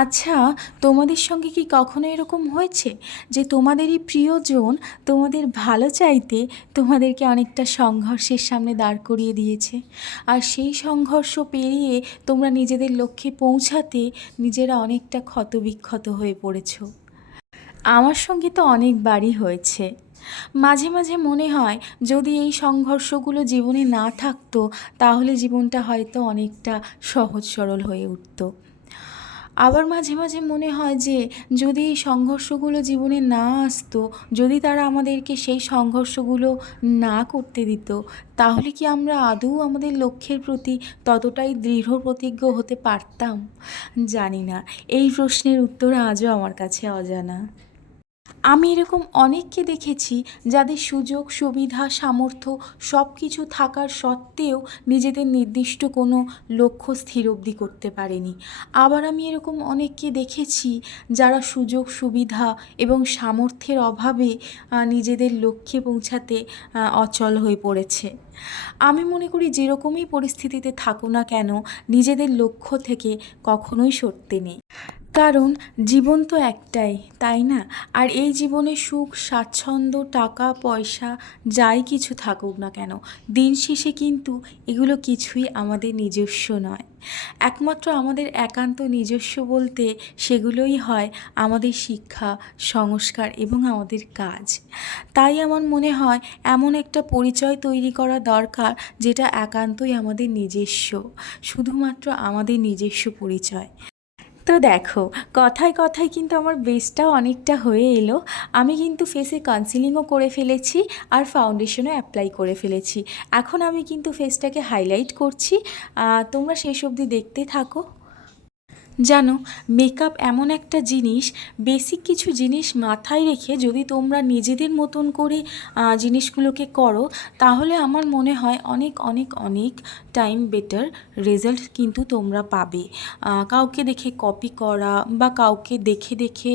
আচ্ছা, তোমাদের সঙ্গে কি কখনো এরকম হয়েছে যে তোমাদেরই প্রিয়জন তোমাদের ভালো চাইতে তোমাদেরকে অনেকটা সংঘর্ষের সামনে দাঁড় করিয়ে দিয়েছে, আর সেই সংঘর্ষ পেরিয়ে তোমরা নিজেদের লক্ষ্যে পৌঁছাতে নিজেরা অনেকটা ক্ষতবিক্ষত হয়ে পড়েছো? আমার সঙ্গে তো অনেকবারই হয়েছে। মাঝে মাঝে মনে হয় যদি এই সংঘর্ষগুলো জীবনে না থাকতো তাহলে জীবনটা হয়তো অনেকটা সহজ সরল হয়ে উঠতো। আবার মাঝে মাঝে মনে হয় যে যদি এই সংঘর্ষগুলো জীবনে না আসতো, যদি তারা আমাদেরকে সেই সংঘর্ষগুলো না করতে দিত, তাহলে কি আমরা আদৌ আমাদের লক্ষ্যের প্রতি ততটাই দৃঢ় প্রতিজ্ঞ হতে পারতাম? জানি না, এই প্রশ্নের উত্তর আজও আমার কাছে অজানা। আমি এরকম অনেককে দেখেছি যাদের সুযোগ সুবিধা সামর্থ্য সব কিছু থাকার সত্ত্বেও নিজেদের নির্দিষ্ট কোনো লক্ষ্য স্থির অবধি করতে পারেনি। আবার আমি এরকম অনেককে দেখেছি যারা সুযোগ সুবিধা এবং সামর্থ্যের অভাবে নিজেদের লক্ষ্যে পৌঁছাতে অচল হয়ে পড়েছে। আমি মনে করি যেরকমই পরিস্থিতিতে থাকো না কেন, নিজেদের লক্ষ্য থেকে কখনোই সরতে নেই। কারণ জীবন তো একটাই, তাই না? আর এই জীবনে সুখ স্বাচ্ছন্দ্য টাকা পয়সা যাই কিছু থাকুক না কেন, দিন শেষে কিন্তু এগুলো কিছুই আমাদের নিজস্ব নয়। একমাত্র আমাদের একান্ত নিজস্ব বলতে সেগুলোই হয় আমাদের শিক্ষা সংস্কার এবং আমাদের কাজ। তাই আমার মনে হয় এমন একটা পরিচয় তৈরি করা দরকার যেটা একান্তই আমাদের নিজস্ব, শুধুমাত্র আমাদের নিজস্ব পরিচয়। তো দেখো, কথায় কথায় কিন্তু আমার বেসটাও অনেকটা হয়ে এলো। আমি কিন্তু ফেসে কনসিলিংও করে ফেলেছি আর ফাউন্ডেশনও অ্যাপ্লাই করে ফেলেছি। এখন আমি কিন্তু ফেসটাকে হাইলাইট করছি, তোমরা শেষ অবধি দেখতে থাকো। জানো, মেকআপ এমন একটা জিনিস, বেসিক কিছু জিনিস মাথায় রেখে যদি তোমরা নিজেদের মতন করে জিনিসগুলোকে করো, তাহলে আমার মনে হয় অনেক অনেক অনেক টাইম বেটার রেজাল্ট কিন্তু তোমরা পাবে। কাউকে দেখে কপি করা বা কাউকে দেখে দেখে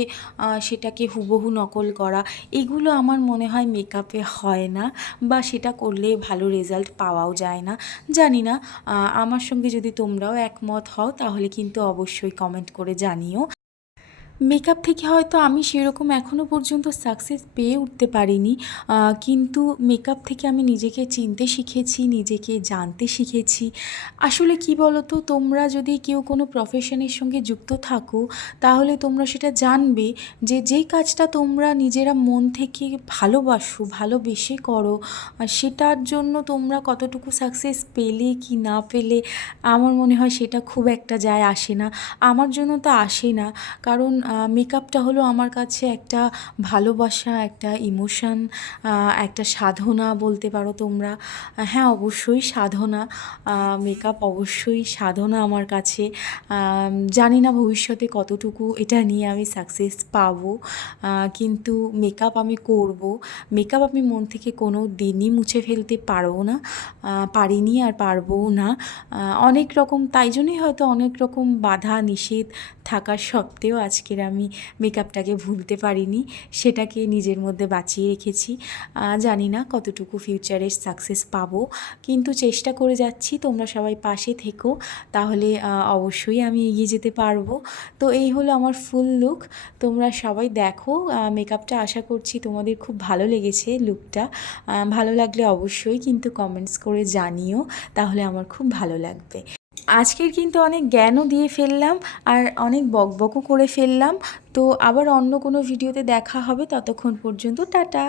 সেটাকে হুবহু নকল করা, এগুলো আমার মনে হয় মেকআপে হয় না, বা সেটা করলে ভালো রেজাল্ট পাওয়াও যায় না। জানি না, আমার সঙ্গে যদি তোমরাও একমত হও তাহলে কিন্তু অবশ্যই কমেন্ট করে জানিও। মেকআপ থেকে হয়তো আমি সেরকম এখনও পর্যন্ত সাকসেস পেয়ে উঠতে পারিনি, কিন্তু মেকআপ থেকে আমি নিজেকে চিনতে শিখেছি, নিজেকে জানতে শিখেছি। আসলে কি বলো তো, তোমরা যদি কেউ কোনো প্রফেশনের সঙ্গে যুক্ত থাকো তাহলে তোমরা সেটা জানবে যে যেই কাজটা তোমরা নিজেরা মন থেকে ভালোবাসো ভালোবেসে করো, সেটার জন্য তোমরা কতটুকু সাকসেস পেলে কি না পেলে আমার মনে হয় সেটা খুব একটা যায় আসে না। আমার জন্য তো আসে না, কারণ মেকআপটা হলো আমার কাছে একটা ভালোবাসা, একটা ইমোশান, একটা সাধনা বলতে পারো তোমরা। হ্যাঁ, অবশ্যই সাধনা, মেকআপ অবশ্যই সাধনা আমার কাছে। জানি না ভবিষ্যতে কতটুকু এটা নিয়ে আমি সাকসেস পাবো, কিন্তু মেকআপ আমি করব। মেকআপ আমি মন থেকে কোনো দিনই মুছে ফেলতে পারবো না, পারিনি আর পারবও না। অনেক রকম, তাই জন্যই হয়তো অনেক রকম বাধা নিষেধ থাকা সত্ত্বেও আজকের আমি মেকআপটাকে ভুলতে পারিনি, সেটাকে নিজের মধ্যে বাঁচিয়ে রেখেছি। জানি না কতটুকু ফিউচারে সাকসেস পাবো, কিন্তু চেষ্টা করে যাচ্ছি। তোমরা সবাই পাশে থেকো, তাহলে অবশ্যই আমি এগিয়ে যেতে পারবো। তো এই হলো আমার ফুল লুক, তোমরা সবাই দেখো। মেকআপটা আশা করছি তোমাদের খুব ভালো লেগেছে লুকটা। ভালো লাগলে অবশ্যই কিন্তু কমেন্টস করে জানিও, তাহলে আমার খুব ভালো লাগবে। আজকের কিন্তু অনেক জ্ঞানও দিয়ে ফেললাম আর অনেক বকবকও করে ফেললাম। তো আবার অন্য কোনো ভিডিওতে দেখা হবে, ততক্ষণ পর্যন্ত টাটা।